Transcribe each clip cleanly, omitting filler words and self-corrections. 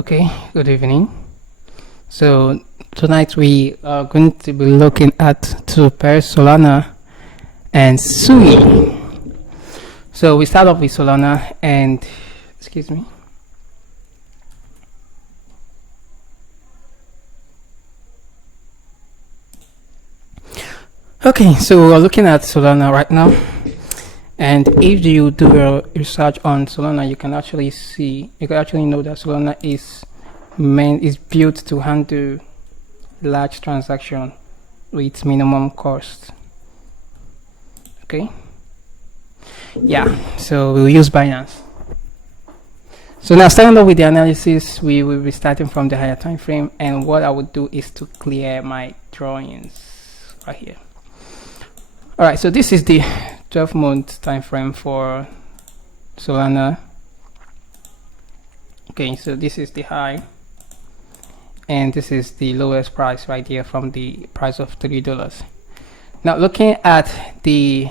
Okay, good evening. So tonight we are going to be looking at two pairs, Solana and Sui. So we start off with Solana and, excuse me. Okay, so we're looking at Solana right now. And if you do your research on Solana, you can actually know that Solana is built to handle large transaction with minimum cost. Okay. Yeah, so we'll use Binance. So now starting off with the analysis, we will be starting from the higher time frame, and what I would do is to clear my drawings right here. All right, so this is the 12-month time frame for Solana. Okay, so this is the high, and this is the lowest price right here from the price of $3. Now looking at the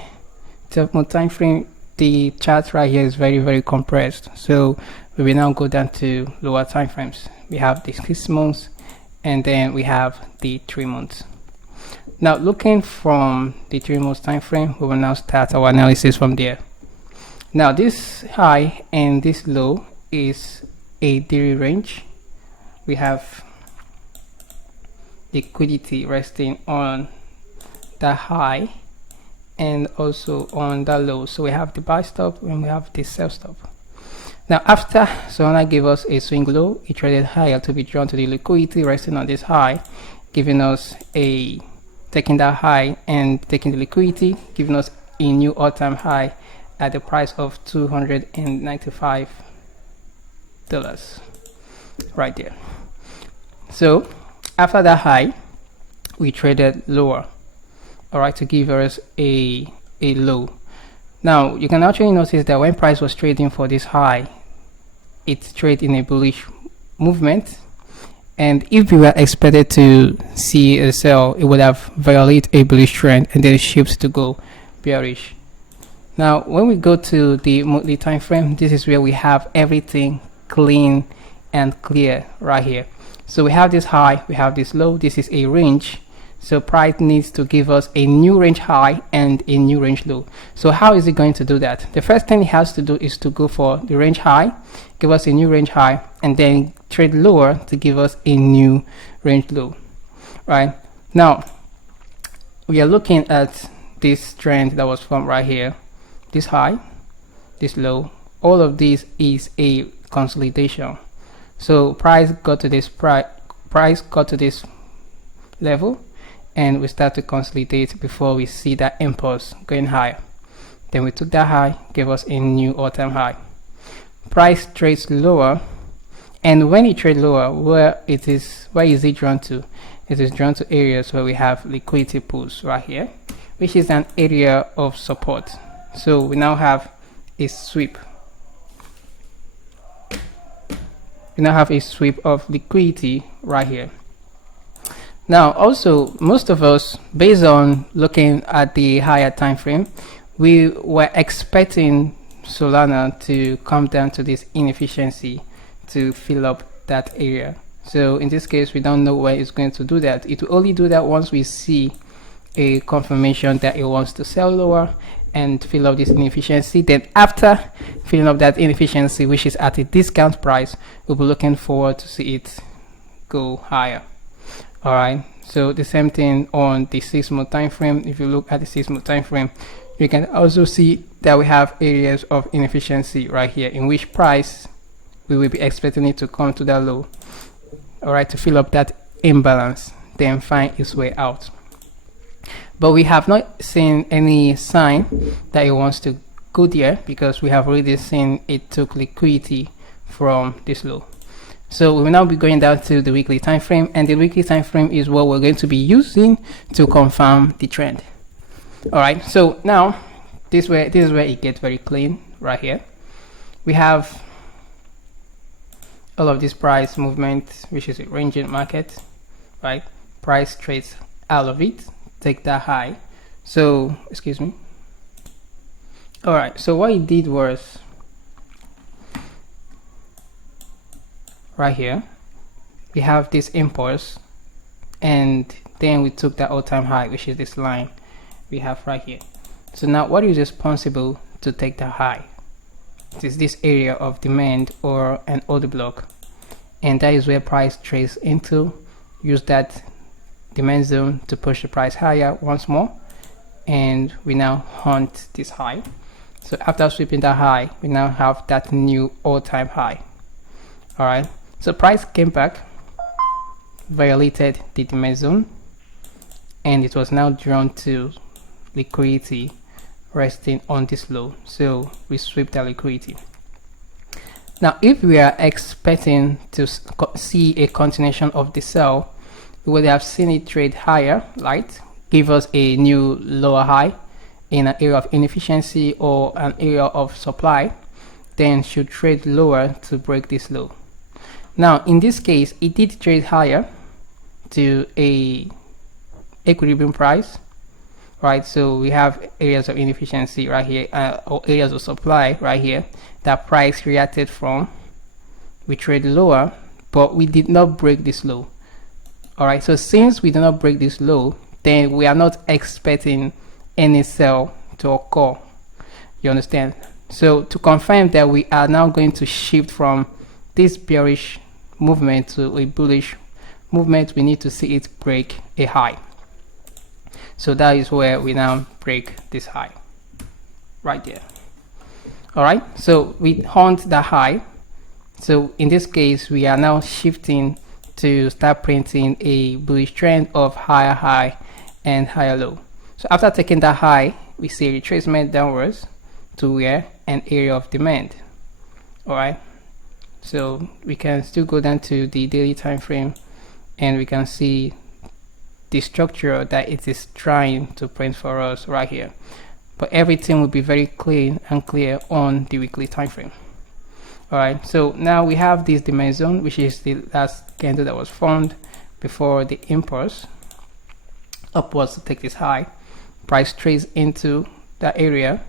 12-month time frame, the chart right here is very compressed, so we will now go down to lower time frames. We have the 6 months, and then we have the 3 months. Now looking from the 3 months time frame, we will now start our analysis from there. Now this high and this low is a daily range. We have liquidity resting on the high and also on the low. So we have the buy stop and we have the sell stop. Now after Solana gave us a swing low, it traded higher to be drawn to the liquidity resting on this high, giving us taking that high and taking the liquidity, giving us a new all-time high at the price of $295 right there. So after that high, we traded lower, all right, to give us a low. Now you can actually notice that when price was trading for this high, it traded in a bullish movement, and if we were expected to see a sell, it would have violated a bullish trend and then shift to go bearish. Now when we go to the monthly time frame, this is where we have everything clean and clear right here. So we have this high, we have this low, this is a range, so price needs to give us a new range high and a new range low. So how is it going to do that? The first thing it has to do is to go for the range high, give us a new range high, and then trade lower to give us a new range low. Right now we are looking at this trend that was formed right here, this high, this low. All of this is a consolidation. So price got to this level, and we start to consolidate before we see that impulse going higher. Then we took that high, gave us a new all-time high. Price trades lower, and when it trades lower, where is it drawn to? It is drawn to areas where we have liquidity pools right here, which is an area of support. So we now have a sweep. We now have a sweep of liquidity right here. Now also, most of us, based on looking at the higher time frame, we were expecting Solana to come down to this inefficiency to fill up that area. So in this case, we don't know where it's going to do that. It will only do that once we see a confirmation that it wants to sell lower and fill up this inefficiency. Then after filling up that inefficiency, which is at a discount price, we'll be looking forward to see it go higher. All right, so the same thing on the 6 month time frame. If you look at the 6 month time frame, you can also see that we have areas of inefficiency right here, in which price we will be expecting it to come to that low, all right, to fill up that imbalance, then find its way out. But we have not seen any sign that it wants to go there, because we have already seen it took liquidity from this low. So we will now be going down to the weekly time frame, and the weekly time frame is what we're going to be using to confirm the trend. All right, so now this is where it gets very clean right here. We have all of this price movement, which is a ranging market, right? Price trades out of it, take that high. So excuse me. All right, so what it did was right here, we have this impulse, and then we took that all-time high, which is this line we have right here. So now what is responsible to take the high? It is this area of demand or an order block, and that is where price trades into. Use that demand zone to push the price higher once more, and we now hunt this high. So after sweeping that high, we now have that new all-time high. All right, so price came back, violated the demand zone, and it was now drawn to liquidity resting on this low, so we sweep that liquidity. Now if we are expecting to see a continuation of the sell, we would have seen it trade higher, right, give us a new lower high in an area of inefficiency or an area of supply, then should trade lower to break this low. Now in this case, it did trade higher to a equilibrium price, right? So we have areas of inefficiency right here, or areas of supply right here that price reacted from. We trade lower, but we did not break this low. All right, so since we did not break this low, then we are not expecting any sell to occur. You understand? So to confirm that we are now going to shift from this bearish movement to a bullish movement, we need to see it break a high. So that is where we now break this high right there. All right, so we hunt the high. So in this case, we are now shifting to start printing a bullish trend of higher high and higher low. So after taking that high, we see a retracement downwards to where an area of demand. All right, so we can still go down to the daily time frame, and we can see the structure that it is trying to print for us right here, but everything will be very clean and clear on the weekly time frame. All right, so now we have this demand zone, which is the last candle that was formed before the impulse upwards to take this high. Price trades into that area,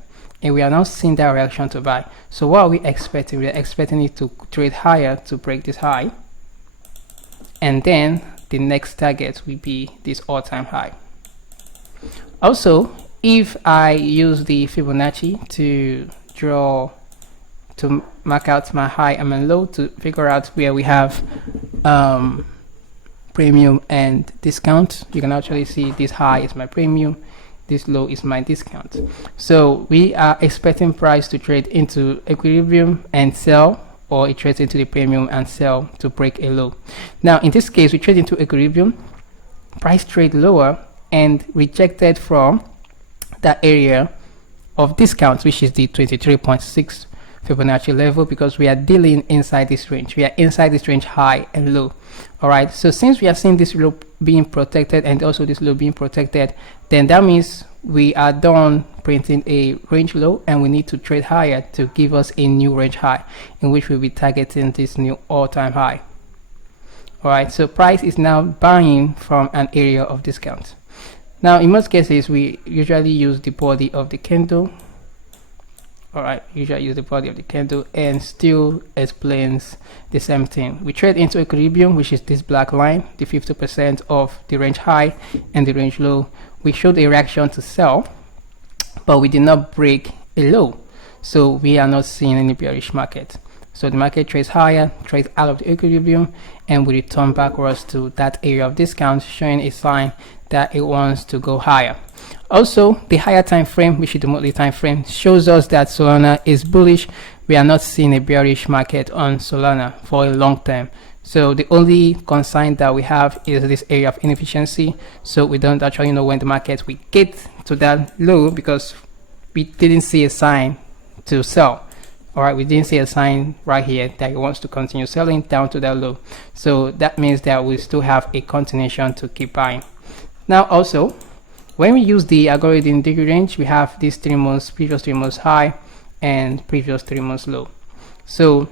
and we are now seeing that reaction to buy. So what are we expecting? We are expecting it to trade higher to break this high, and then the next target will be this all-time high. Also, if I use the Fibonacci to mark out my high and my low to figure out where we have premium and discount, you can actually see this high is my premium, this low is my discount. So we are expecting price to trade into equilibrium and sell, or it trades into the premium and sell to break a low. Now in this case, we trade into equilibrium, price trade lower and rejected from that area of discount, which is the 23.6 Fibonacci level, because we are dealing inside this range. We are inside this range high and low. All right, so since we are seeing this low being protected and also this low being protected, then that means we are done printing a range low, and we need to trade higher to give us a new range high, in which we'll be targeting this new all-time high. All right, so price is now buying from an area of discount. Now in most cases, we usually use the body of the candle. All right, usually use the body of the candle, and still explains the same thing. We trade into equilibrium, which is this black line, the 50% of the range high and the range low. We showed a reaction to sell, but we did not break a low, so we are not seeing any bearish market. So the market trades higher, trades out of the equilibrium, and we return backwards to that area of discount, showing a sign that it wants to go higher. Also, the higher time frame, which is the monthly time frame, shows us that Solana is bullish. We are not seeing a bearish market on Solana for a long term. So the only concern that we have is this area of inefficiency. So we don't actually know when the market will get to that low, because we didn't see a sign to sell. All right, we didn't see a sign right here that it wants to continue selling down to that low. So that means that we still have a continuation to keep buying. Now also, when we use the algorithm degree range, we have these 3 months, previous 3 months high and previous 3 months low. So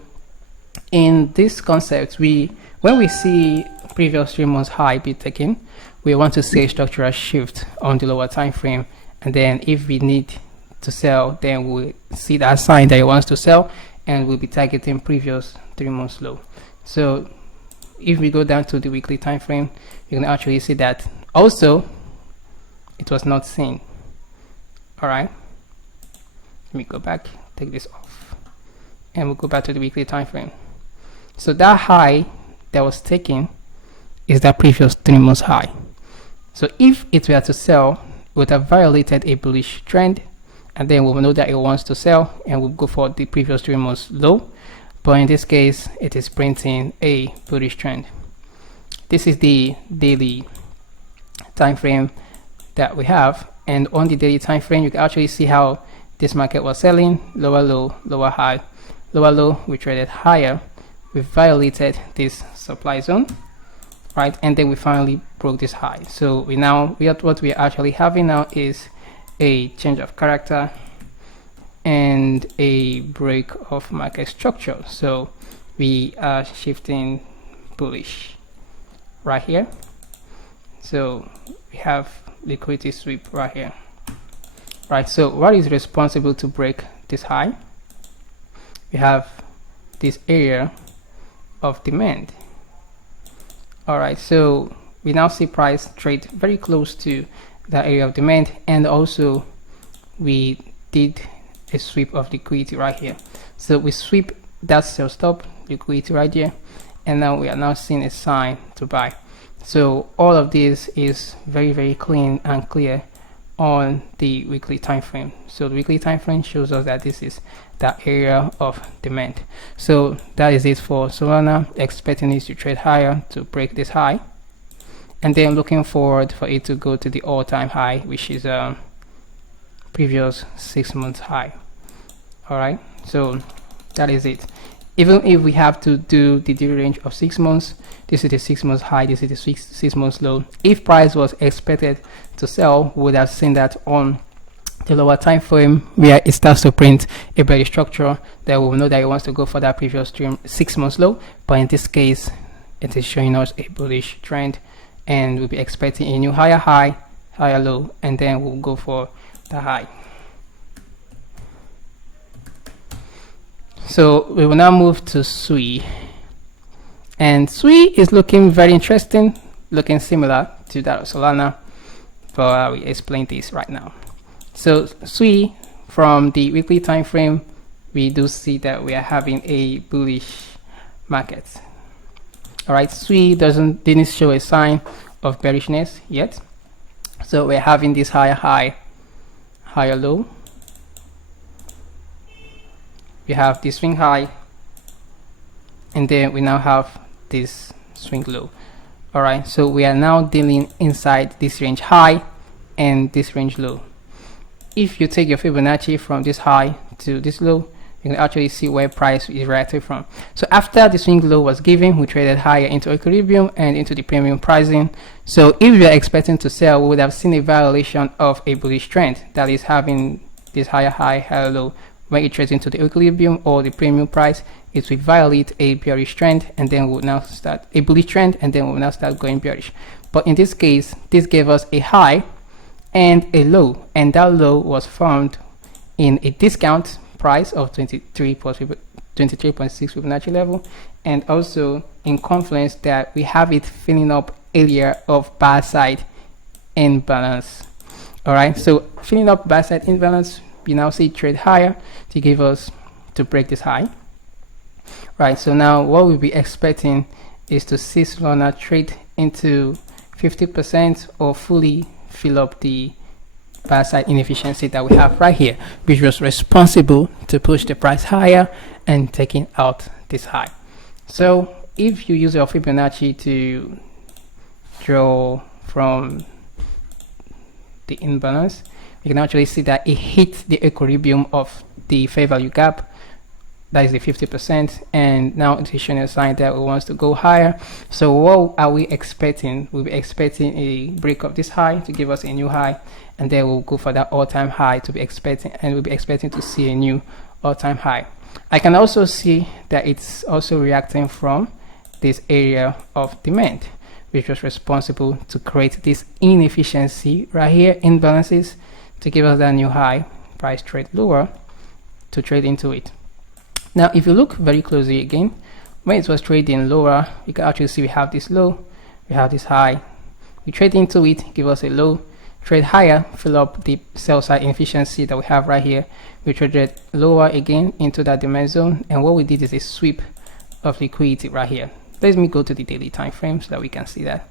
in this concept, when we see previous 3 months high be taken, we want to see a structural shift on the lower time frame, and then if we need to sell, then we'll see that sign that it wants to sell, and we'll be targeting previous 3 months low. So if we go down to the weekly time frame, you can actually see that also it was not seen. All right, let me go back, take this off, and we'll go back to the weekly time frame. So that high that was taken is that previous 3 months high. So if it were to sell, it would have violated a bullish trend, and then we'll know that it wants to sell, and we'll go for the previous 3 months low. But in this case, it is printing a bullish trend. This is the daily time frame that we have, and on the daily time frame, you can actually see how this market was selling: lower low, lower high, lower low. We traded higher. We violated this supply zone, right? And then we finally broke this high. So what we are actually having now is a change of character and a break of market structure. So we are shifting bullish right here. So we have liquidity sweep right here, right? So what is responsible to break this high? We have this area of demand. All right, so we now see price trade very close to that area of demand, and also we did a sweep of liquidity right here. So we sweep that sell stop liquidity right here, and now we are now seeing a sign to buy. So all of this is very, very clean and clear on the weekly time frame. So the weekly time frame shows us that this is that area of demand. So that is it for Solana. Expecting it to trade higher to break this high, and then looking forward for it to go to the all-time high, which is previous 6 months high. All right, so that is it. Even if we have to do the daily range of 6 months, this is the 6 months high, this is the six months low. If price was expected to sell, we would have seen that on the lower time frame where it starts to print a bearish structure, that we will know that it wants to go for that previous 6 months low. But in this case, it is showing us a bullish trend, and we'll be expecting a new higher high, higher low, and then we'll go for the high. So we will now move to Sui, and Sui is looking very interesting, looking similar to that of Solana, but I will explain this right now. So Sui, from the weekly time frame, we do see that we are having a bullish market. All right, Sui didn't show a sign of bearishness yet, so we're having this higher high, higher low. We have this swing high, and then we now have this swing low. All right, so we are now dealing inside this range high and this range low. If you take your Fibonacci from this high to this low, you can actually see where price is reacting from. So after the swing low was given, we traded higher into equilibrium and into the premium pricing. So if we are expecting to sell, we would have seen a violation of a bullish trend, that is having this higher high, higher low. When it trades into the equilibrium or the premium price, it will violate a bearish trend, and then we'll now start a bullish trend, and then we'll now start going bearish. But in this case, this gave us a high and a low, and that low was formed in a discount price of 23.6 Fibonacci level, and also in confluence that we have it filling up area of buy side imbalance. All right, so filling up buy side imbalance, we now see it trade higher to give us to break this high. Right, so now what we'll be expecting is to see Solana trade into 50% or fully fill up the buy side inefficiency that we have right here, which was responsible to push the price higher and taking out this high. So if you use your Fibonacci to draw from the imbalance, you can actually see that it hit the equilibrium of the fair value gap, that is the 50%, and now it's showing a sign that it wants to go higher. So what are we expecting? We'll be expecting a break of this high to give us a new high, and then we'll go for that all-time high to be expecting, and we'll be expecting to see a new all-time high. I can also see that it's also reacting from this area of demand, which was responsible to create this inefficiency right here, imbalances, to give us that new high, price trade lower to trade into it. Now if you look very closely again, when it was trading lower, you can actually see we have this low, we have this high. We trade into it, give us a low, trade higher, fill up the sell side inefficiency that we have right here. We traded lower again into that demand zone, and what we did is a sweep of liquidity right here. Let me go to the daily time frame so that we can see that.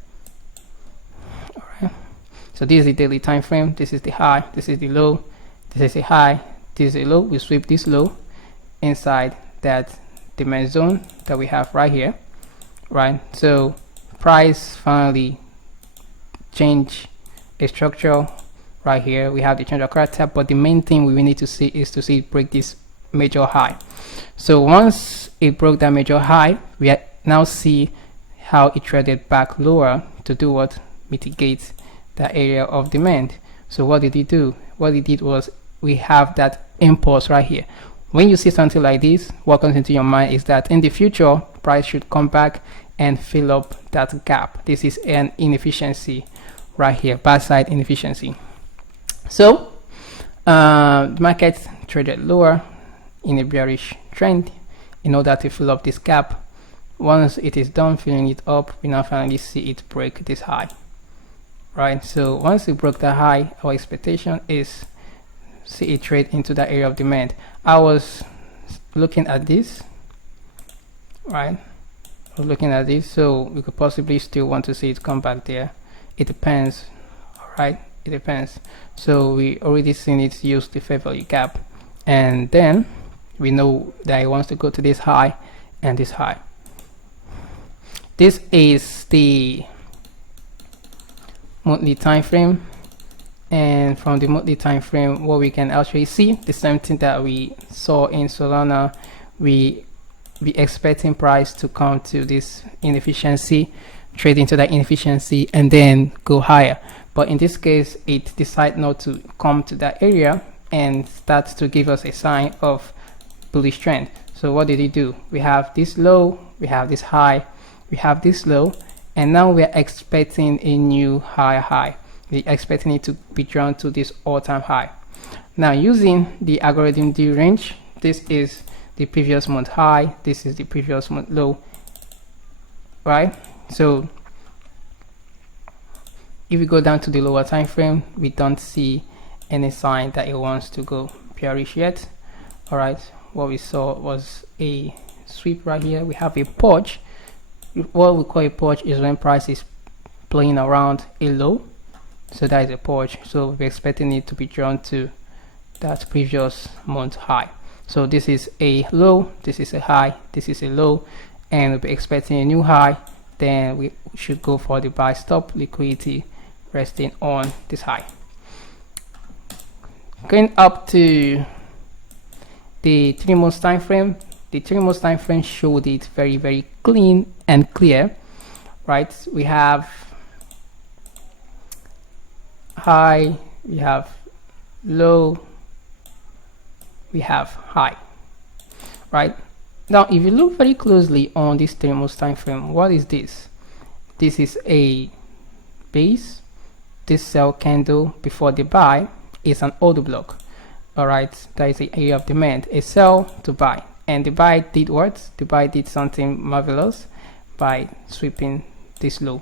All right, so this is the daily time frame. This is the high, this is the low, this is a high, this is a low. We sweep this low inside that demand zone that we have right here, right? So price finally change a structure right here. We have the change of character, but the main thing we need to see is to see it break this major high. So once it broke that major high, we now see how it traded back lower to do what? Mitigate that area of demand. So what did it do? What it did was, we have that impulse right here. When you see something like this, what comes into your mind is that in the future, price should come back and fill up that gap. This is an inefficiency right here, buy side inefficiency. So the market traded lower in a bearish trend in order to fill up this gap. Once it is done filling it up, we now finally see it break this high, right? So once it broke the high, our expectation is see it trade into that area of demand. I was looking at this, right? I was looking at this, so we could possibly still want to see it come back there. It depends, all right? It depends. So we already seen it use the fair value gap, and then we know that it wants to go to this high and this high. This is the monthly time frame, and from the monthly time frame, what we can actually see the same thing that we saw in Solana. We expecting price to come to this inefficiency, trade into that inefficiency, and then go higher. But in this case, it decided not to come to that area and starts to give us a sign of bullish trend. So what did it do? We have this low, we have this high, we have this low, and now we're expecting a new higher high. We're expecting it to be drawn to this all-time high. Now using the algorithm D range, this is the previous month high, this is the previous month low, right? So if we go down to the lower time frame, we don't see any sign that it wants to go bearish yet. All right, what we saw was a sweep right here. We have a purge. What we call a purge is when price is playing around a low, so that is a purge. So we're expecting it to be drawn to that previous month high. So this is a low, this is a high, this is a low, and we'll be expecting a new high. Then we should go for the buy stop liquidity resting on this high. Going up to the 3 months time frame, the 3 months time frame showed it very clean and clear, right? We have high, we have low, we have high, right? Now if you look very closely on this 3 months time frame, what is this? This is a base. This sell candle before the buy is an order block. All right, that is the area of demand, a sell to buy, and the buy did what? The buy did something marvelous by sweeping this low.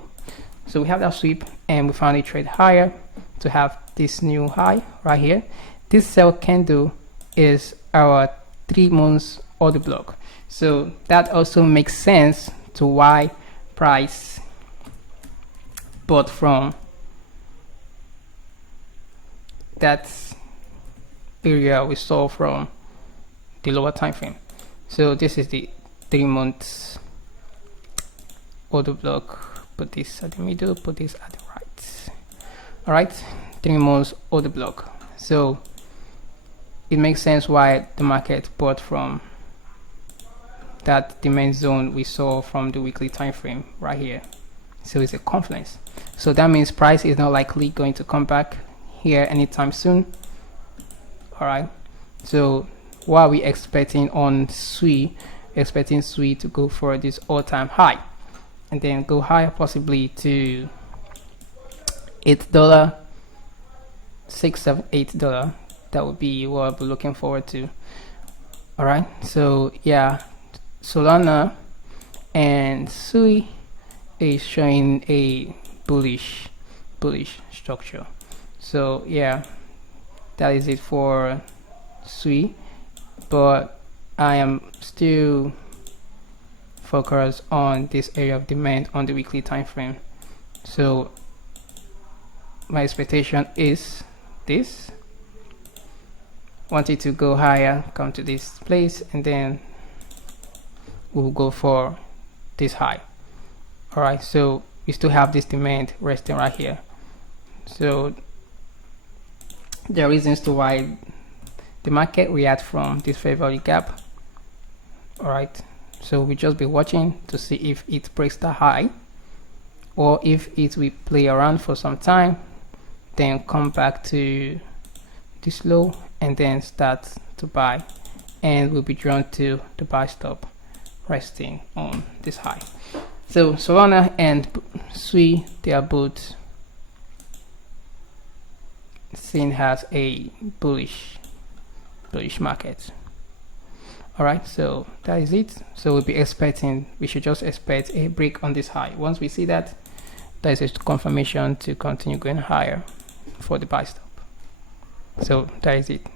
So we have that sweep, and we finally trade higher to have this new high right here. This sell candle is our 3 months order block. So that also makes sense to why price bought from that area we saw from the lower time frame. So this is the 3 months order block. Put this at the middle, put this at the right. All right, 3 months order block. So it makes sense why the market bought from that demand zone we saw from the weekly time frame right here. So it's a confluence. So that means price is not likely going to come back here anytime soon. All right, so what are we expecting on Sui? Expecting Sui to go for this all-time high and then go higher, possibly to $8, $6, $7, $8. That would be what I'll be looking forward to. All right, so yeah, Solana and Sui is showing a bullish structure. So yeah, that is it for Sui, but I am still focused on this area of demand on the weekly time frame. So my expectation is this. Want it to go higher, come to this place, and then we'll go for this high. Alright, so we still have this demand resting right here. So there are reasons to why the market reacts from this fair value gap. Alright, so we'll just be watching to see if it breaks the high, or if it will play around for some time, then come back to this low and then start to buy, and we'll be drawn to the buy stop resting on this high. So Solana and Sui, they are both seen as a bullish market. Alright, so that is it. So we should just expect a break on this high. Once we see that, that is a confirmation to continue going higher for the buy stop. So that is it.